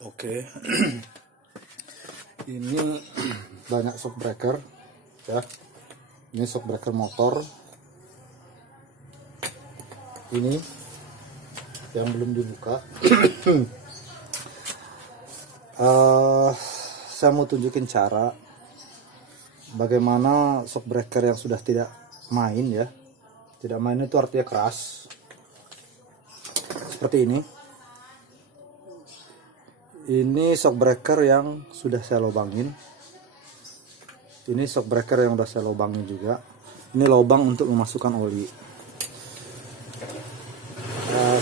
Oke. Ini banyak shock breaker ya. Ini shock breaker motor. Ini yang belum dibuka. Saya mau tunjukin cara bagaimana shock breaker yang sudah tidak main ya. Tidak main itu artinya keras. Seperti ini. Ini shock breaker yang sudah saya lubangin. Ini shock breaker yang sudah saya lubangin juga. Ini lubang untuk memasukkan oli.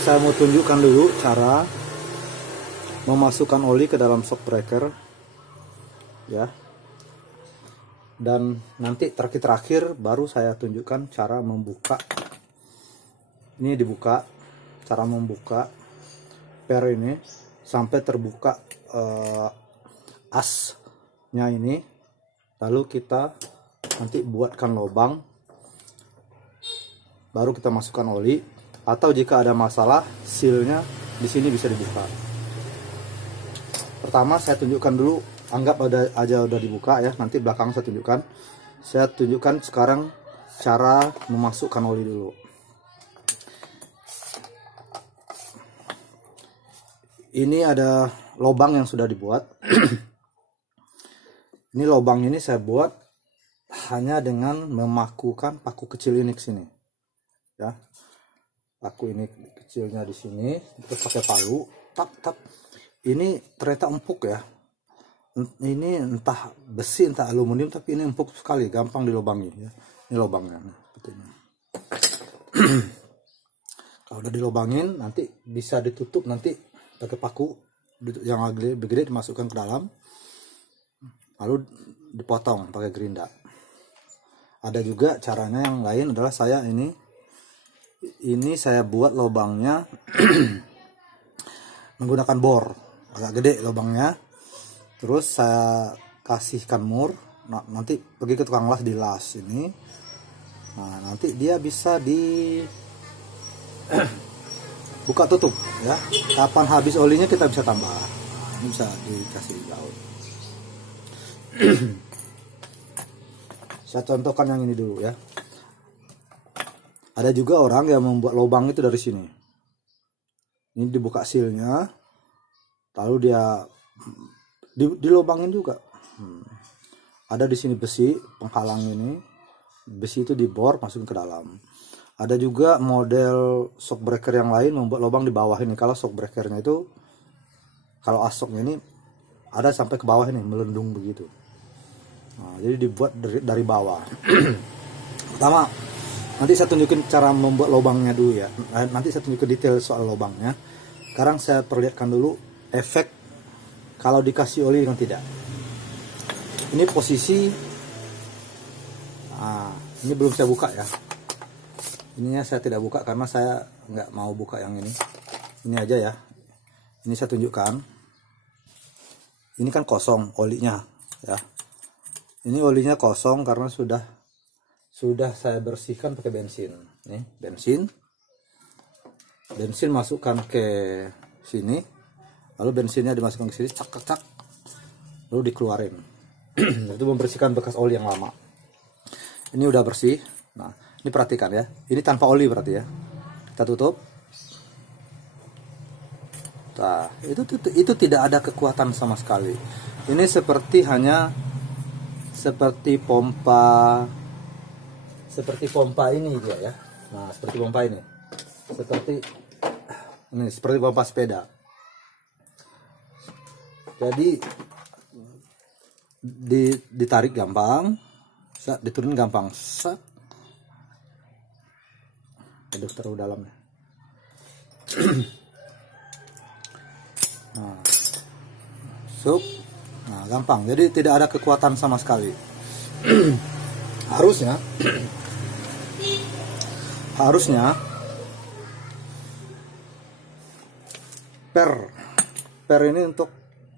Saya mau tunjukkan dulu cara memasukkan oli ke dalam shock breaker, ya. Dan nanti terakhir baru saya tunjukkan cara membuka. Ini dibuka, cara membuka per ini sampai terbuka asnya ini, lalu kita nanti buatkan lubang, baru kita masukkan oli, atau jika ada masalah sealnya di sini bisa dibuka. Pertama saya tunjukkan dulu, anggap udah dibuka ya, nanti belakang saya tunjukkan. Saya tunjukkan sekarang cara memasukkan oli dulu. Ini ada lubang yang sudah dibuat. Ini lubang ini saya buat hanya dengan memakukan paku kecil ini ke sini. Ya. Paku ini kecilnya di sini, terus pakai palu, tak. Ini ternyata empuk ya. Ini entah besi entah aluminium, tapi ini empuk sekali, gampang dilubangi ya. Ini lubangnya. Kalau udah dilubangin nanti bisa ditutup nanti pakai paku yang agak gede dimasukkan ke dalam, lalu dipotong pakai gerinda. Ada juga caranya yang lain adalah saya ini saya buat lubangnya menggunakan bor agak gede lubangnya, terus saya kasihkan mur. Nah, nanti pergi ke tukang las dilas ini. Nah, nanti dia bisa di buka tutup ya. Kapan habis olinya kita bisa tambah. Ini bisa dikasih baut. Saya contohkan yang ini dulu ya. Ada juga orang yang membuat lubang itu dari sini. Ini dibuka sealnya, lalu dia dilubangin juga. Ada di sini besi penghalang ini. Besi itu dibor masukin ke dalam. Ada juga model shock breaker yang lain membuat lubang di bawah ini. Kalau shock breakernya itu, kalau asoknya ini ada sampai ke bawah ini, melendung begitu. Nah, jadi dibuat dari bawah. Pertama, nanti saya tunjukin cara membuat lubangnya dulu ya. Nanti saya tunjukin detail soal lubangnya. Sekarang saya perlihatkan dulu efek kalau dikasih oli dengan tidak. Ini posisi, ini belum saya buka ya. Ininya saya tidak buka karena saya nggak mau buka yang ini. Ini aja ya. Ini saya tunjukkan. Ini kan kosong olinya ya. Ini olinya kosong karena sudah saya bersihkan pakai bensin. Nih, bensin masukkan ke sini. Lalu bensinnya dimasukkan ke sini, cak. Lalu dikeluarin. Itu membersihkan bekas oli yang lama. Ini udah bersih. Nah, ini perhatikan ya. Ini tanpa oli berarti ya. Kita tutup. Nah, itu tidak ada kekuatan sama sekali. Ini seperti pompa ini dia ya. Nah, seperti pompa ini. Seperti pompa sepeda. Jadi ditarik gampang, diturunin gampang. Aduh, terlalu dalam ya. Nah, nah, gampang. Jadi tidak ada kekuatan sama sekali. harusnya per ini untuk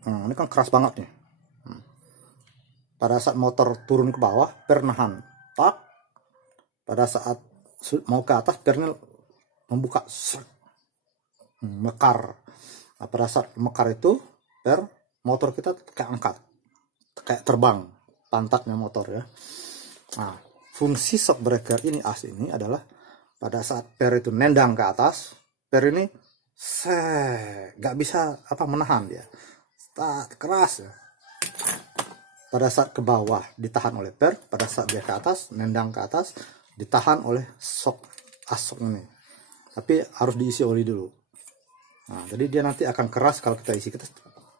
ini kan keras banget nih. Pada saat motor turun ke bawah, per nahan. Tak. Pada saat mau ke atas, pernya membuka, mekar. Nah, pada saat mekar itu per, motor kita kayak angkat, kayak terbang pantatnya motor ya. Nah, fungsi shock breaker ini as ini adalah pada saat per itu nendang ke atas, per ini nggak bisa menahan dia, keras ya. Pada saat ke bawah ditahan oleh per, pada saat dia ke atas nendang ke atas ditahan oleh shock as ini. Tapi harus diisi oli dulu. Nah, jadi dia nanti akan keras kalau kita isi. Kita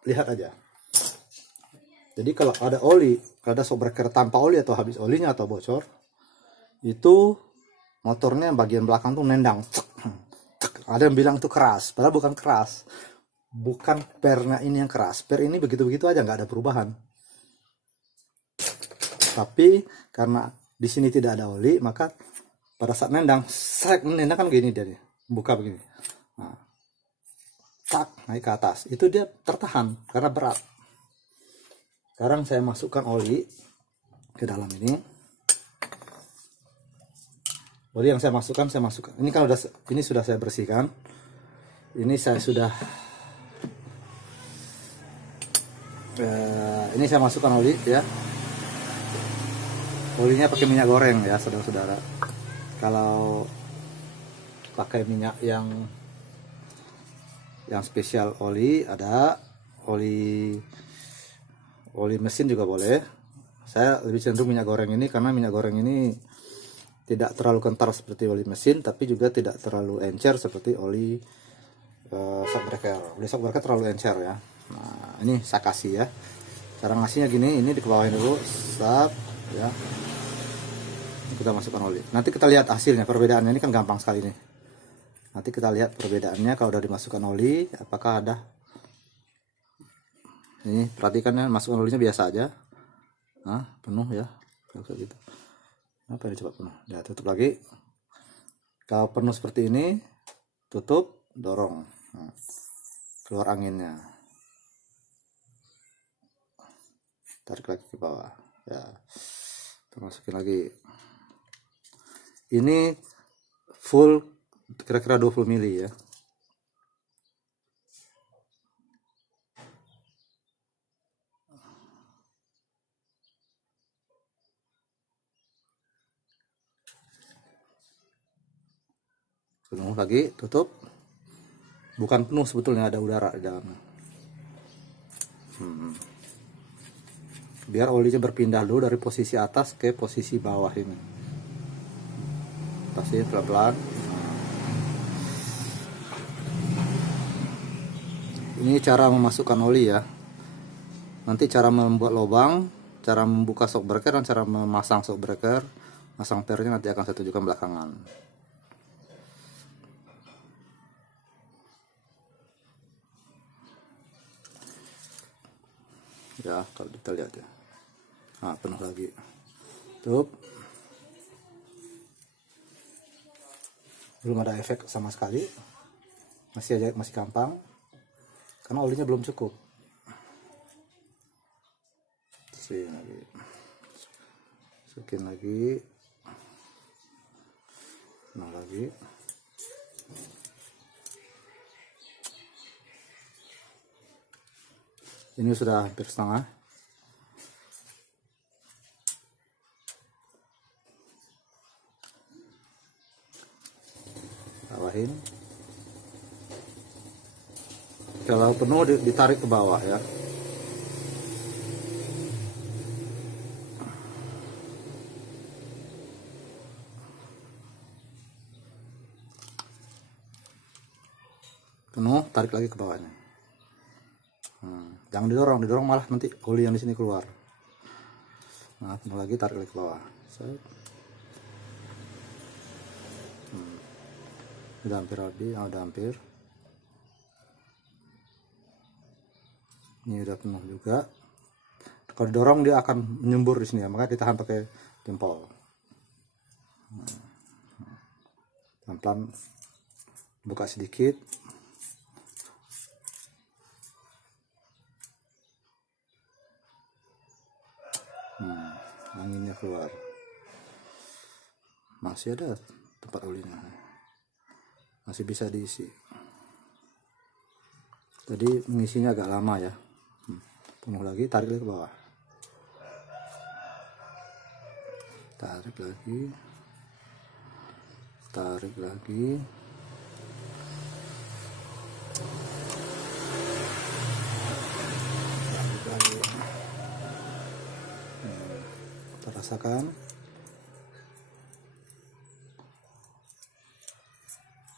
lihat aja. Jadi kalau ada oli, ada shock breaker tanpa oli atau habis olinya atau bocor, itu motornya bagian belakang tuh nendang. Ada yang bilang itu keras, padahal bukan keras. Bukan pernya ini yang keras. Per ini begitu-begitu aja, nggak ada perubahan. Tapi karena di sini tidak ada oli, maka pada saat nendang, nendang kan gini dia, buka begini. Nah, naik ke atas. Itu dia tertahan karena berat. Sekarang saya masukkan oli ke dalam ini. Oli yang saya masukkan. Ini kan ini sudah saya bersihkan. Ini saya sudah ini saya masukkan oli ya. Olinya pakai minyak goreng ya, saudara-saudara. Kalau pakai minyak yang spesial oli, ada oli mesin juga boleh. Saya lebih cenderung minyak goreng ini karena minyak goreng ini tidak terlalu kental seperti oli mesin, tapi juga tidak terlalu encer seperti oli shock breaker. Oli shock breaker terlalu encer ya. Nah, ini saya kasih ya. Cara ngasihnya gini, ini dikebawain dulu, ya. Kita masukkan oli. Nanti kita lihat hasilnya, perbedaannya ini kan gampang sekali nih. Nanti kita lihat perbedaannya kalau udah dimasukkan oli, apakah ada. Ini perhatikan ya, masukkan olinya biasa aja. Nah, penuh ya. Kayak gitu. Apa ini coba penuh? Ya, tutup lagi. Kalau penuh seperti ini, tutup, dorong. Nah, keluar anginnya. Tarik lagi ke bawah. Ya. Kita masukin lagi. Ini full kira-kira 20 mili ya. Penuh lagi, tutup. Bukan penuh sebetulnya, ada udara di dalamnya. Biar olinya berpindah dulu dari posisi atas ke posisi bawah ini. Pasti pelan-pelan. Ini cara memasukkan oli ya. Nanti cara membuat lubang, cara membuka shock breaker, dan cara memasang shock breaker, masang pernya nanti akan saya tunjukkan belakangan. Ya, kalau kita lihat ya. Nah, penuh lagi. Tutup. Belum ada efek sama sekali. Masih gampang. Karena olinya belum cukup. Masukin lagi. Nah, lagi. Ini sudah hampir setengah. Tambahin. Kalau penuh ditarik ke bawah ya. Penuh, tarik lagi ke bawahnya. Jangan didorong malah nanti oli yang di sini keluar. Nah, penuh lagi, tarik lagi ke bawah. Udah hampir habis, udah hampir. Ini udah penuh juga. Kalau didorong dia akan menyembur di sini ya, maka ditahan pakai jempol. Pelan-pelan buka sedikit. Anginnya keluar. Masih ada tempat olinya, masih bisa diisi. Tadi mengisinya agak lama ya, penuh lagi, tarik lagi ke bawah, tarik lagi, tarik lagi, tarik lagi. Kita rasakan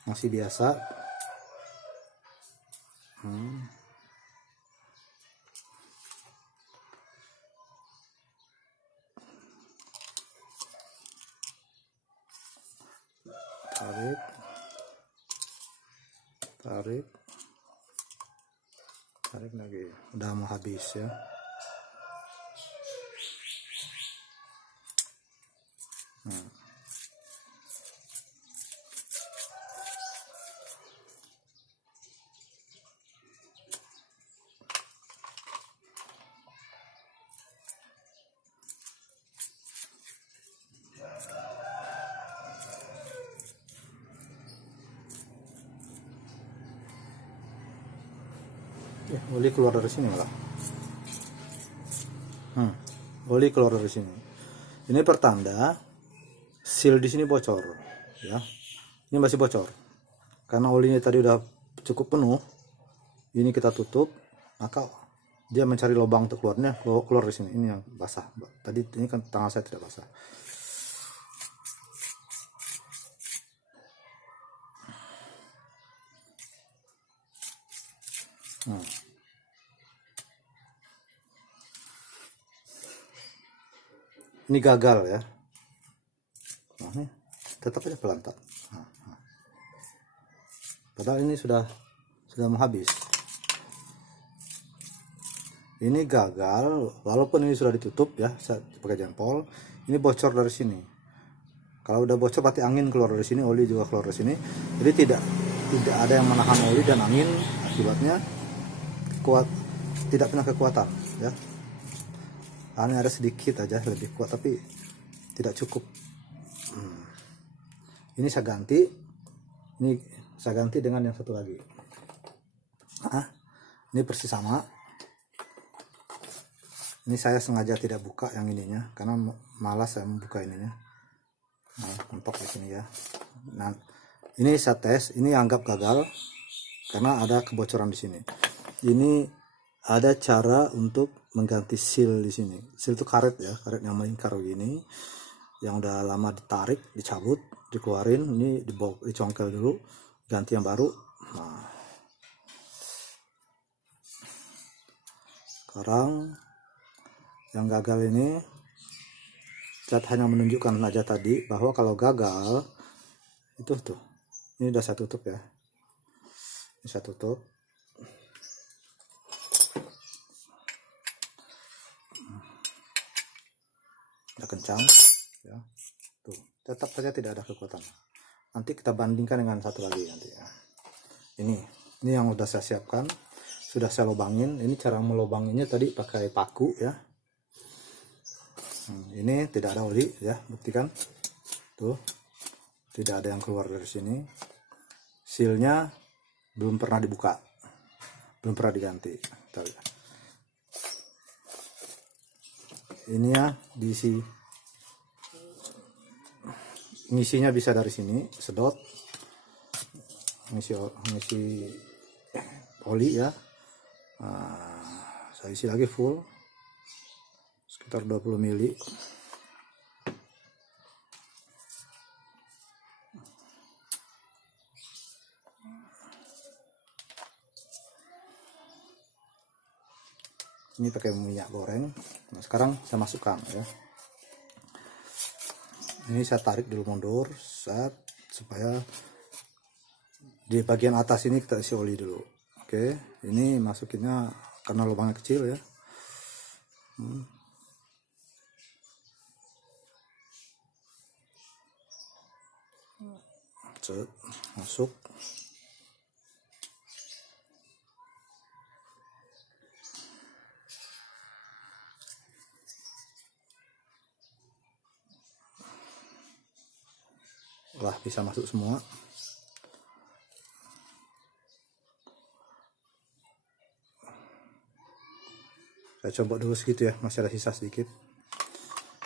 masih biasa. Tarik, tarik, tarik lagi. Udah mau habis ya. Ya, oli keluar dari sini malah. Oli keluar dari sini. Ini pertanda seal di sini bocor, ya. Ini masih bocor. Karena olinya tadi udah cukup penuh. Ini kita tutup, maka dia mencari lubang untuk keluarnya, keluar dari sini. Ini yang basah. Tadi ini kan tangan saya tidak basah. Ini gagal ya. Nah, ini tetap aja pelantar. Padahal ini sudah mau habis. Ini gagal, walaupun ini sudah ditutup ya, saya pakai jempol. Ini bocor dari sini. Kalau udah bocor berarti angin keluar dari sini, oli juga keluar dari sini. Jadi tidak ada yang menahan oli dan angin, akibatnya kuat, tidak punya kekuatan ya. Ini ada sedikit aja lebih kuat tapi tidak cukup. Ini saya ganti. Ini saya ganti dengan yang satu lagi. Ini persis sama. Ini saya sengaja tidak buka yang ininya karena malas saya membuka ininya. Nah, mentok di sini ya. Nah, ini saya tes. Ini anggap gagal karena ada kebocoran di sini. Ini ada cara untuk mengganti seal di sini. Seal itu karet ya, karet yang melingkar begini, yang udah lama ditarik, dicabut, dikeluarin. Ini dicongkel dulu, ganti yang baru. Nah, sekarang yang gagal ini, cat hanya menunjukkan aja tadi bahwa kalau gagal itu tuh, ini udah saya tutup ya. Ini saya tutup. Udah kencang ya, tuh tetap saja tidak ada kekuatan. Nanti kita bandingkan dengan satu lagi nanti ya. Ini yang udah saya siapkan, sudah saya lubangin. Ini cara melubanginnya tadi pakai paku ya. Ini tidak ada oli ya, buktikan tuh, tidak ada yang keluar dari sini. Sealnya belum pernah dibuka, belum pernah diganti. Ini ya diisi, ngisinya bisa dari sini, sedot, ngisi oli ya. Saya isi lagi full sekitar 20 mili. Ini pakai minyak goreng. Nah, sekarang saya masukkan ya. Ini saya tarik dulu mundur, supaya di bagian atas ini kita isi oli dulu. Oke, ini masukinnya karena lubangnya kecil ya. Masuk. Lah, bisa masuk semua. Saya coba dulu segitu ya, masih ada sisa sedikit.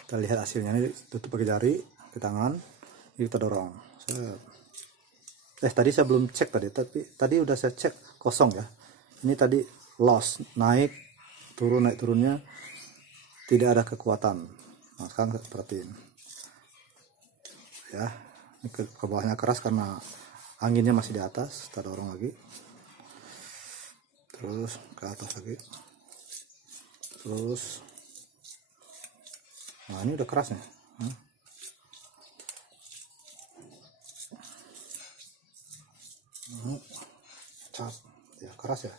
Kita lihat hasilnya. Ini tutup pakai jari ke tangan, ini kita dorong. Tadi saya belum cek tapi tadi udah saya cek kosong ya. Ini tadi loss, naik turunnya tidak ada kekuatan. Nah, sekarang perhatiin ya, ini ke bawahnya keras karena anginnya masih di atas. Kita dorong lagi, terus ke atas lagi, terus. Nah, ini udah keras nih. Cap ya, keras ya.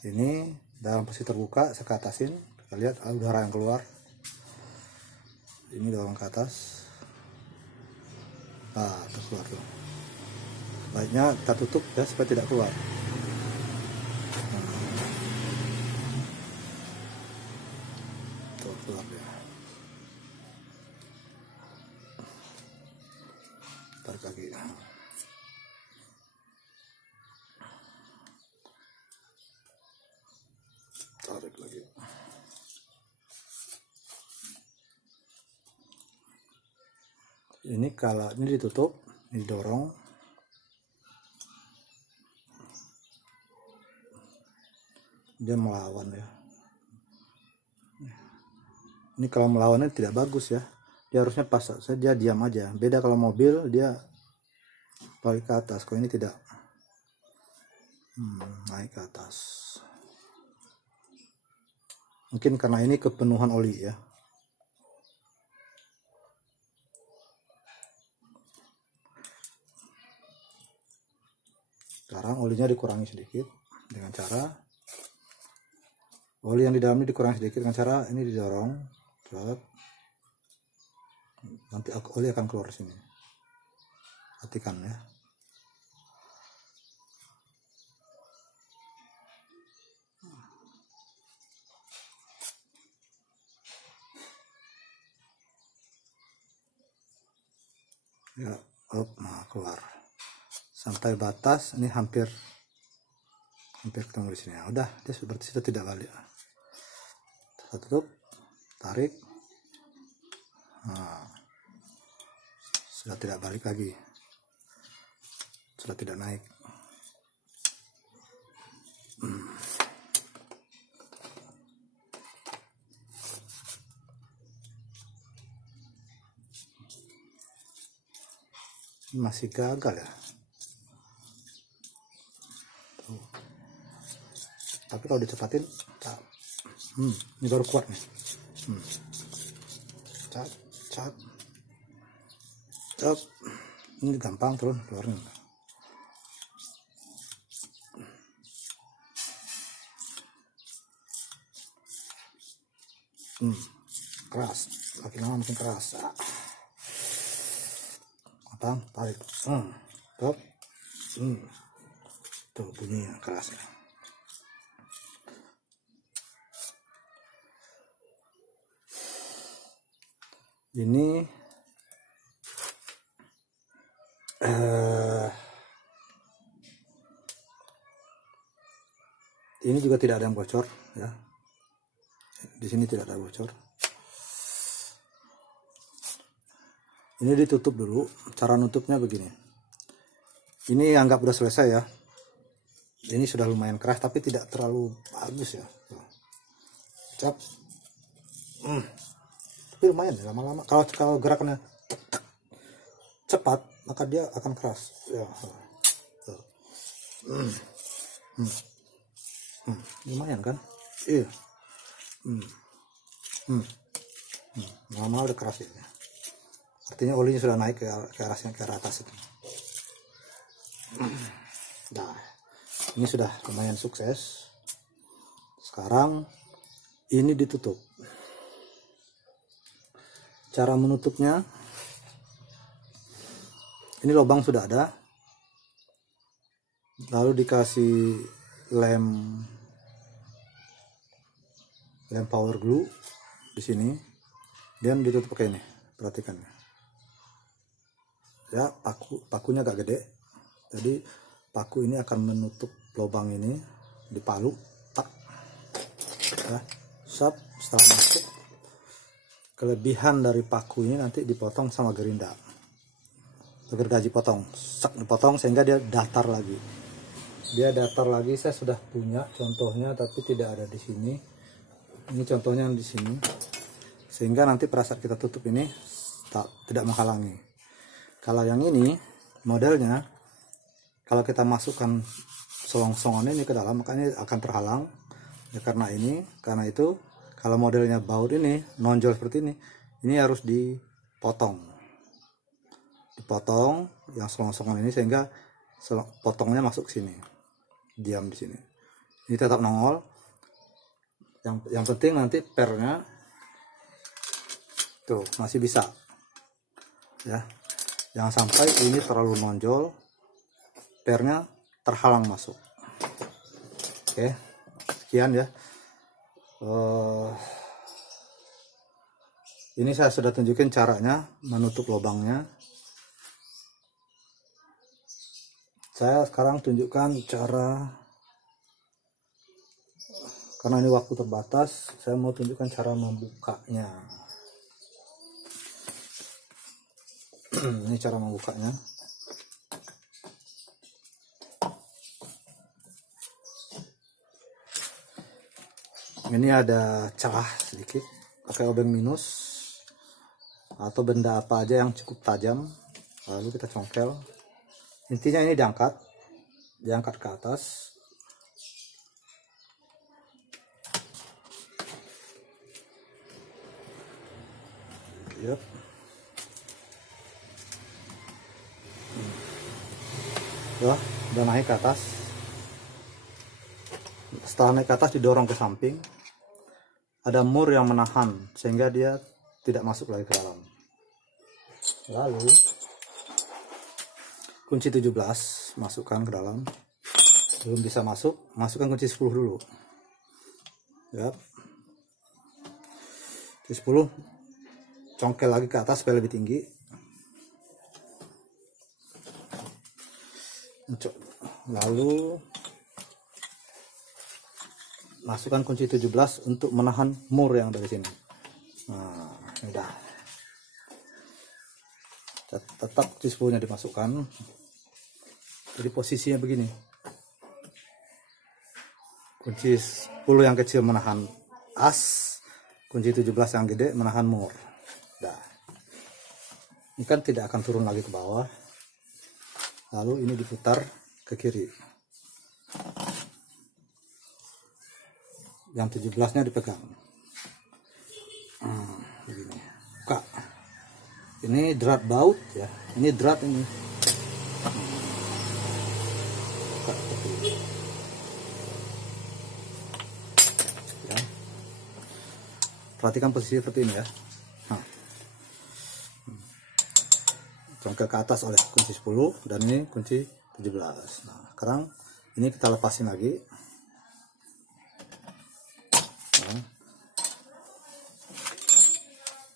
Ini dalam posisi terbuka, saya ke atasin, kita lihat udara yang keluar. Ini dorong ke atas. Nah, keluar tuh. Baiknya kita tutup ya supaya tidak keluar. Tuh, keluar ya. Tarik lagi. Tarik lagi. Ini kalau ini ditutup, ini didorong. Dia melawan ya. Ini kalau melawannya tidak bagus ya. Dia harusnya pas saja diam aja. Beda kalau mobil dia balik ke atas. Kalau ini tidak. Naik ke atas. Mungkin karena ini kepenuhan oli ya. Sekarang olinya dikurangi sedikit dengan cara oli yang di dalam ini dikurangi sedikit dengan cara ini didorong. Nanti oli akan keluar sini. Perhatikan ya. Ya, nah keluar sampai batas ini hampir ketemu di sini. Ya, udah, dia seperti itu tidak balik. Kita tutup, tarik. Nah, sudah tidak balik lagi, sudah tidak naik. Masih gagal ya. Tuh. Tapi kalau dicepatin, ini baru kuat nih. Cap. Ini gampang turun keluarnya. Keras, makin lama makin keras. Tarik. Tuh bunyinya keras ya. Ini ini juga tidak ada yang bocor ya. Di sini tidak ada bocor. Ini ditutup dulu. Cara nutupnya begini. Ini anggap udah selesai ya. Ini sudah lumayan keras tapi tidak terlalu bagus ya. Cap. Tapi lumayan ya, lama-lama. Kalau gerakannya cepat maka dia akan keras. Ya. Lumayan kan? Iya. Lama-lama udah keras ya. Artinya olinya sudah naik ke arah atas itu. Nah, ini sudah lumayan sukses. Sekarang ini ditutup. Cara menutupnya, ini lubang sudah ada. Lalu dikasih lem power glue di sini. Dan ditutup pakai ini. Perhatikan ya. ya, pakunya agak gede, jadi paku ini akan menutup lubang ini di palu, tak ya, setelah masuk. Kelebihan dari paku ini nanti dipotong sama gerinda, gergaji potong, dipotong sehingga dia datar lagi. Saya sudah punya contohnya tapi tidak ada di sini. Ini contohnya di sini, sehingga nanti pada saat kita tutup ini tidak menghalangi. Kalau yang ini modelnya, kalau kita masukkan selong-selongan ini ke dalam, makanya akan terhalang ya, karena itu kalau modelnya baut ini nonjol seperti ini harus dipotong yang selong-selongan ini, sehingga potongnya masuk ke sini, diam di sini. Ini tetap nongol. Yang penting nanti pernya tuh masih bisa ya, jangan sampai ini terlalu nonjol, pernya terhalang masuk. Oke, sekian ya. Ini saya sudah tunjukin caranya menutup lubangnya. Saya sekarang tunjukkan cara, karena ini waktu terbatas, saya mau tunjukkan cara membukanya. Ini cara membukanya. Ini ada celah sedikit, pakai obeng minus atau benda apa aja yang cukup tajam, lalu kita congkel. Intinya ini diangkat ke atas. Yep. Ya, udah naik ke atas. Setelah naik ke atas didorong ke samping. Ada mur yang menahan sehingga dia tidak masuk lagi ke dalam. Lalu kunci 17 masukkan ke dalam. Belum bisa masuk, masukkan kunci 10 dulu. Yap. Kunci 10 congkel lagi ke atas supaya lebih tinggi. Lalu masukkan kunci 17 untuk menahan mur yang dari sini. Nah, udah. Tetap kunci 10 nya dimasukkan. Jadi posisinya begini. Kunci 10 yang kecil menahan as, kunci 17 yang gede menahan mur. Nah, ini kan tidak akan turun lagi ke bawah. Lalu ini diputar ke kiri. Yang 17-nya dipegang. Begini. Buka. Ini drat baut ya. Ini drat ini. Buka seperti ini. Ya. Perhatikan posisi seperti ini ya. Nah. Congkel ke atas oleh kunci 10 dan ini kunci 17. Nah, sekarang ini kita lepasin lagi. Nah,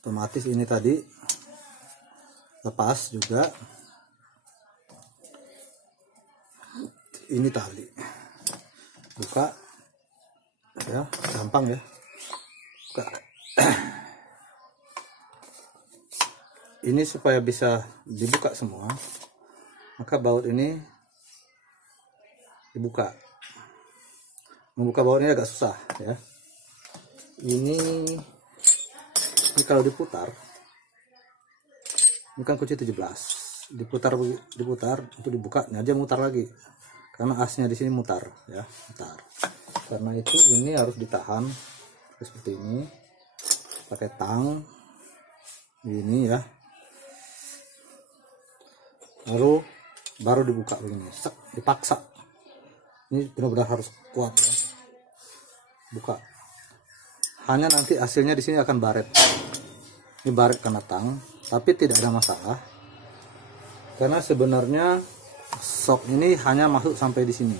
otomatis ini tadi lepas juga. Ini tali. Buka. Ya, gampang ya. Buka. Ini supaya bisa dibuka semua, maka baut ini dibuka. Membuka baut ini agak susah ya. Ini kalau diputar, ini kan kunci 17, diputar untuk dibuka, ini aja mutar lagi, karena asnya di sini mutar ya, mutar. Karena itu ini harus ditahan seperti ini, pakai tang ini ya. Lalu baru dibuka begini, dipaksa. Ini benar-benar harus kuat ya. Buka. Hanya nanti hasilnya di sini akan baret. Ini baret karena tang, tapi tidak ada masalah. Karena sebenarnya sok ini hanya masuk sampai di sini.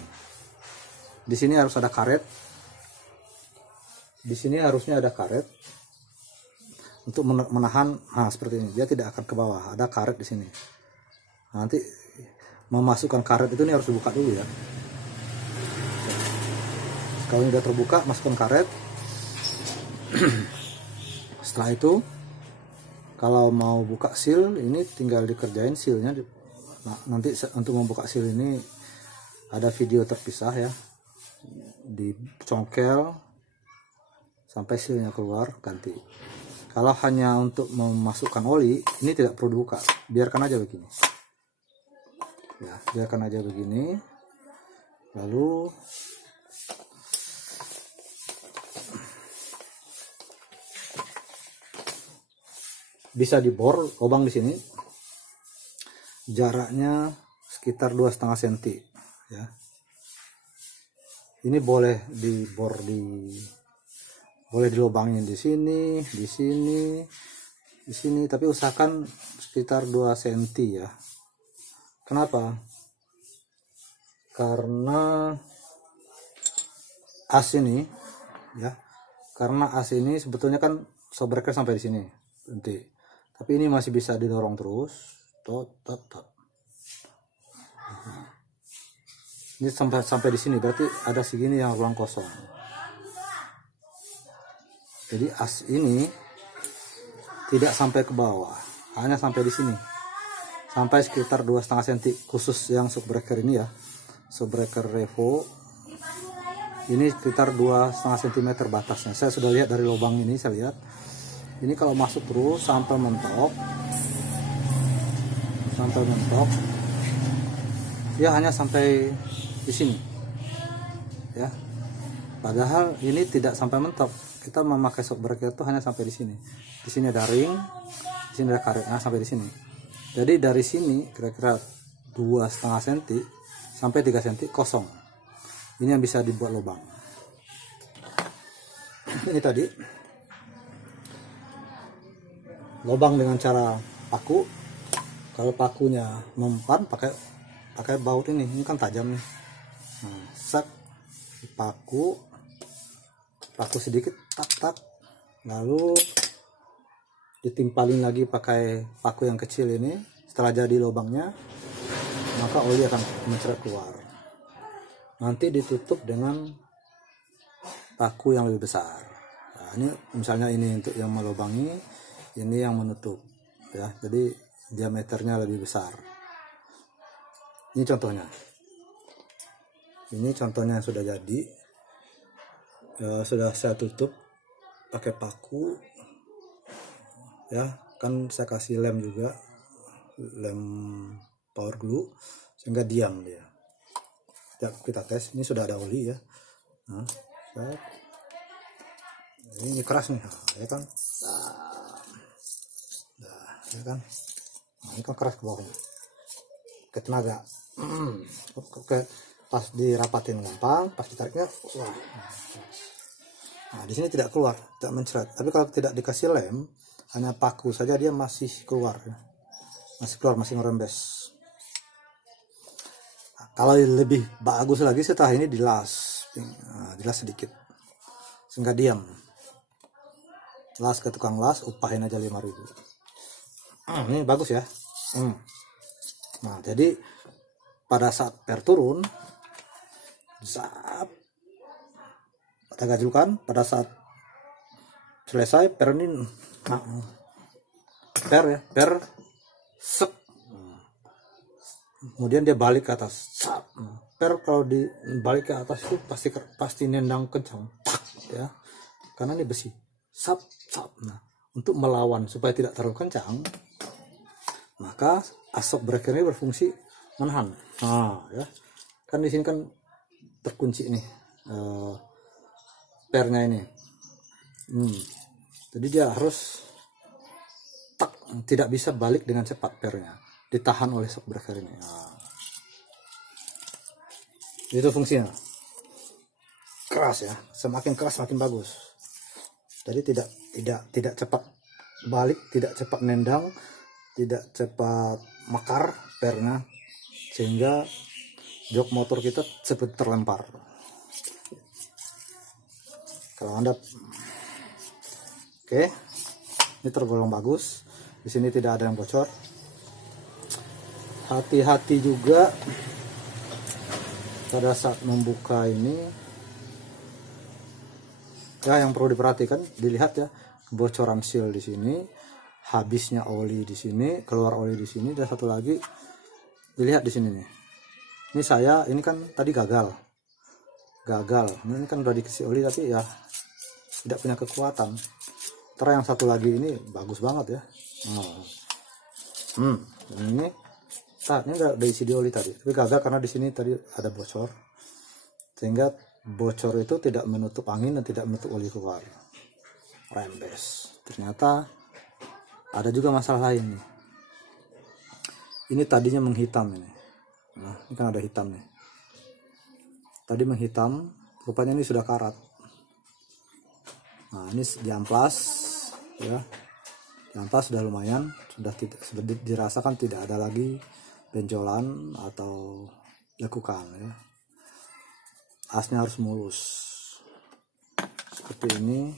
Di sini harus ada karet. Di sini harusnya ada karet untuk menahan. Nah, seperti ini. Dia tidak akan ke bawah. Ada karet di sini. Nanti memasukkan karet itu nih harus dibuka dulu ya. Kalau ini udah terbuka, masukkan karet. Setelah itu kalau mau buka seal ini tinggal dikerjain sealnya. Nah, nanti untuk membuka seal ini ada video terpisah ya, dicongkel sampai sealnya keluar, ganti. Kalau hanya untuk memasukkan oli ini tidak perlu dibuka, biarkan aja begini ya, biarkan aja begini. Lalu bisa dibor lubang di sini, jaraknya sekitar 2,5 cm ya. Ini boleh dibor boleh dilubangin di sini, di sini, di sini, tapi usahakan sekitar 2 cm ya. Kenapa? Karena as ini ya, karena as ini sebetulnya kan shock breaker sampai di sini berhenti, tapi ini masih bisa didorong terus. Ini sampai di sini, berarti ada segini yang ruang kosong. Jadi as ini tidak sampai ke bawah, hanya sampai di sini, sampai sekitar 2,5 cm, khusus yang shock breaker ini ya, shock breaker Revo ini sekitar 2,5 cm batasnya. Saya sudah lihat dari lubang ini, saya lihat ini kalau masuk terus sampai mentok ya, hanya sampai di sini ya. Padahal ini tidak sampai mentok, kita memakai shock breaker itu hanya sampai di sini. Di sini ada ring, di sini ada karet, nah sampai di sini. Jadi dari sini kira-kira 2,5 cm sampai 3 cm kosong. Ini yang bisa dibuat lubang. Ini tadi lubang dengan cara paku. Kalau pakunya mempan pakai baut ini kan tajam nih. Nah, sak paku sedikit, tak, lalu ditimpalin lagi pakai paku yang kecil ini. Setelah jadi lubangnya, maka oli akan mencret keluar. Nanti ditutup dengan paku yang lebih besar. Nah, ini misalnya ini untuk yang melubangi, ini yang menutup ya, jadi diameternya lebih besar. Ini contohnya yang sudah jadi ya, sudah saya tutup pakai paku ya, kan saya kasih lem juga, lem power glue, sehingga diam dia. Kita tes, ini sudah ada oli ya. Nah, ini keras nih ya kan, ya kan. Nah, ini kan keras ke bawahnya, ke tenaga. Oke, pas dirapatin gampang, pas ditariknya wah. Nah, di sini tidak keluar, tidak mencret. Tapi kalau tidak dikasih lem, hanya paku saja, dia masih keluar, masih ngerembes. Nah, kalau lebih bagus lagi setelah ini dilas, dilas sedikit sehingga diam. Las ke tukang las, upahin aja 5.000. Ini bagus ya. Nah, jadi pada saat per turun, zap, ada gajlukan. Pada saat selesai per ini, per sep, kemudian dia balik ke atas, zap. Per kalau dibalik ke atas itu pasti nendang kencang, ya, karena ini besi, sap. Nah, untuk melawan supaya tidak terlalu kencang, maka shock breaker ini berfungsi menahan. Nah, ya, kan di sini kan terkunci nih pernya ini. Jadi dia harus tidak bisa balik dengan cepat, pernya ditahan oleh shock breaker ini. Nah, itu fungsinya. Keras ya, semakin keras semakin bagus. Jadi tidak cepat balik, tidak cepat nendang, tidak cepat mekar pernya, sehingga jok motor kita cepat terlempar. Kalau Anda oke, ini tergolong bagus. Di sini tidak ada yang bocor. hati-hati juga pada saat membuka ini ya. Yang perlu diperhatikan, dilihat ya, kebocoran seal di sini, habisnya oli di sini, keluar oli di sini, dan satu lagi dilihat di sini nih. Ini kan tadi gagal. Ini kan udah dikasih oli tapi ya tidak punya kekuatan. Terus yang satu lagi ini bagus banget ya. Dan ini udah isi di oli tadi, tapi gagal karena di sini tadi ada bocor, sehingga bocor itu tidak menutup angin dan tidak menutup oli keluar, rembes. Ternyata ada juga masalah lain nih. Ini tadinya menghitam ini. Nah, ini kan ada hitam nih. Tadi menghitam, rupanya ini sudah karat. Nah, ini diamplas ya. Diamplas sudah lumayan, sudah dirasakan tidak ada lagi benjolan atau lekukan ya. Asnya harus mulus seperti ini,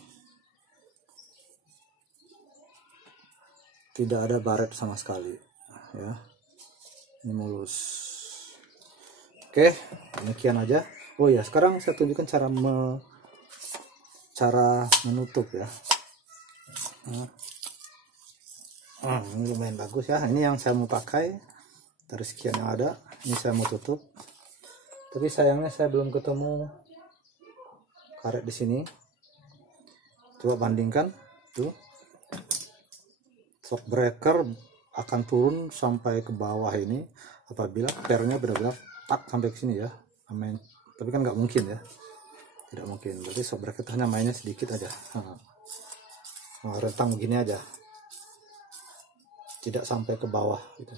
tidak ada baret sama sekali ya. Ini mulus. Oke, demikian aja. Oh ya, sekarang saya tunjukkan cara menutup ya. Ini lumayan bagus ya. Ini yang saya mau pakai dari sekian yang ada. Ini saya mau tutup. Tapi sayangnya saya belum ketemu karet di sini. Coba bandingkan tuh. Shock breaker akan turun sampai ke bawah ini apabila pernya benar-benar tak sampai ke sini ya. Amin. Tapi kan nggak mungkin ya. Tidak mungkin. Berarti shock breaker hanya mainnya sedikit aja. Rentang begini aja. Tidak sampai ke bawah gitu.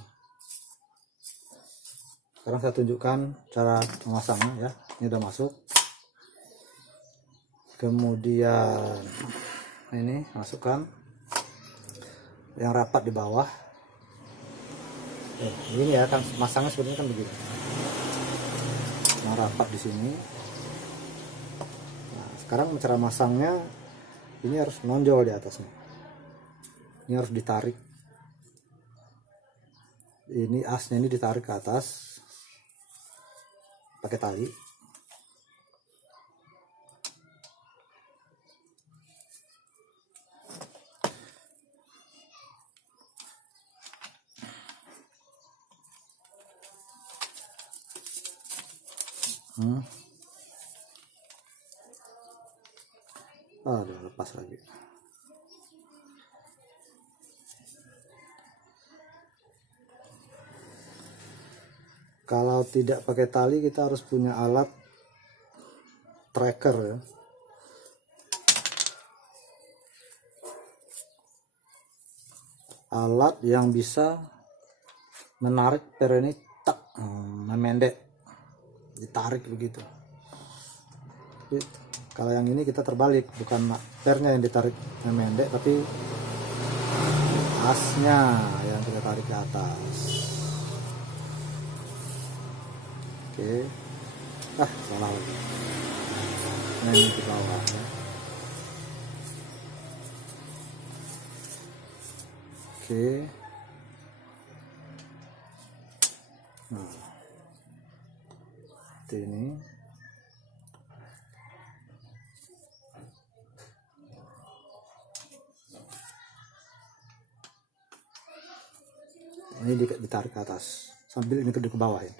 Sekarang saya tunjukkan cara memasangnya ya. Ini udah masuk. Kemudian ini masukkan yang rapat di bawah. Ini ya kan masangnya sebenarnya kan begini. Yang rapat di sini. Nah, sekarang cara masangnya ini harus nonjol di atasnya. Ini harus ditarik. Ini asnya ini ditarik ke atas pakai tali. Udah lepas lagi. Kalau tidak pakai tali, kita harus punya alat tracker ya. Alat yang bisa menarik per ini tak memendek, ditarik begitu. Jadi, kalau yang ini kita terbalik, bukan pernya yang ditarik memendek, tapi asnya yang kita tarik ke atas. Oke. Salah lagi. Nah, ini ke bawah ya. Oke. Nah, seperti ini. Ini ditarik ke atas sambil ini ke bawah ya.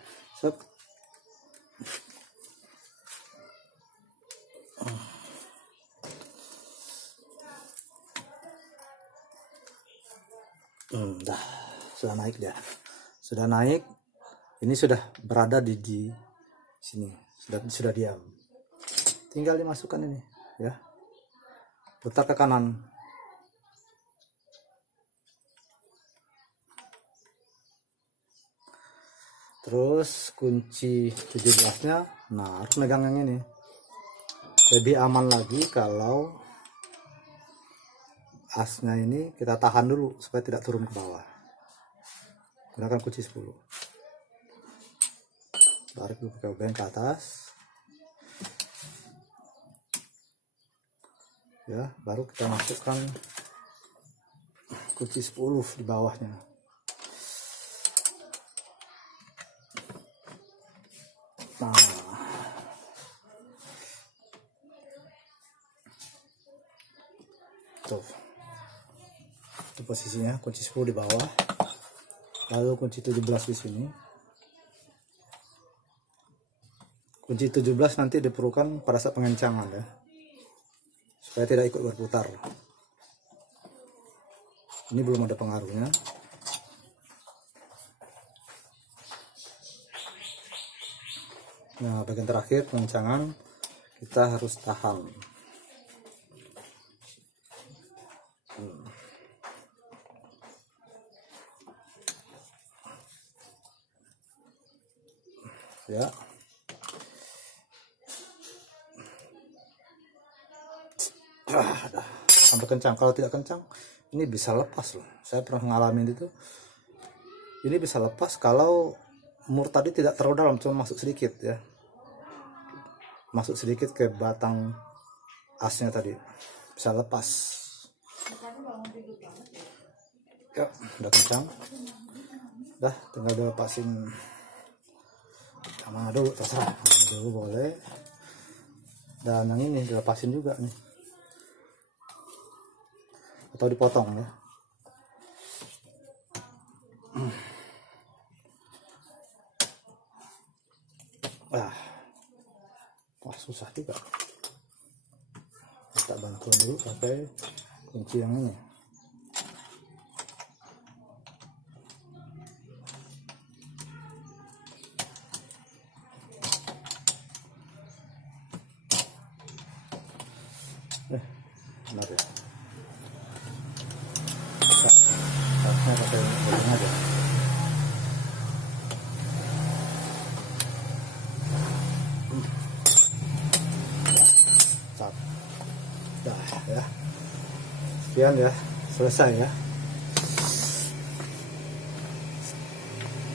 Sudah naik dia. Sudah naik. Ini sudah berada di sini. Sudah diam. Tinggal dimasukkan ini ya. Putar ke kanan. Terus kunci 17-nya, nah harus megang yang ini. Lebih aman lagi kalau asnya ini kita tahan dulu supaya tidak turun ke bawah. Gunakan kunci 10. Tarik dulu pakai obeng ke atas. Ya, baru kita masukkan kunci 10 di bawahnya. Nah, tuh, itu posisinya, kunci 10 di bawah, lalu kunci 17 di sini. Kunci 17 nanti diperlukan pada saat pengencangan ya, supaya tidak ikut berputar. Ini belum ada pengaruhnya. Nah, bagian terakhir pengencangan kita harus tahan. Ya. Sampai kencang. Kalau tidak kencang, ini bisa lepas loh. Saya pernah ngalamin itu. Ini bisa lepas kalau mur tadi tidak terlalu dalam, cuma masuk sedikit ya, masuk sedikit ke batang asnya tadi, bisa lepas ya. Udah kencang, dah tinggal dilepasin. Mana dulu terserah, mana dulu boleh. Dan yang ini dilepasin juga nih, atau dipotong ya. Wah susah juga. Kita bantu dulu pakai kunci yang ini. Benar ya. Harusnya pakai ini aja. Dah ya, sekian ya, selesai ya.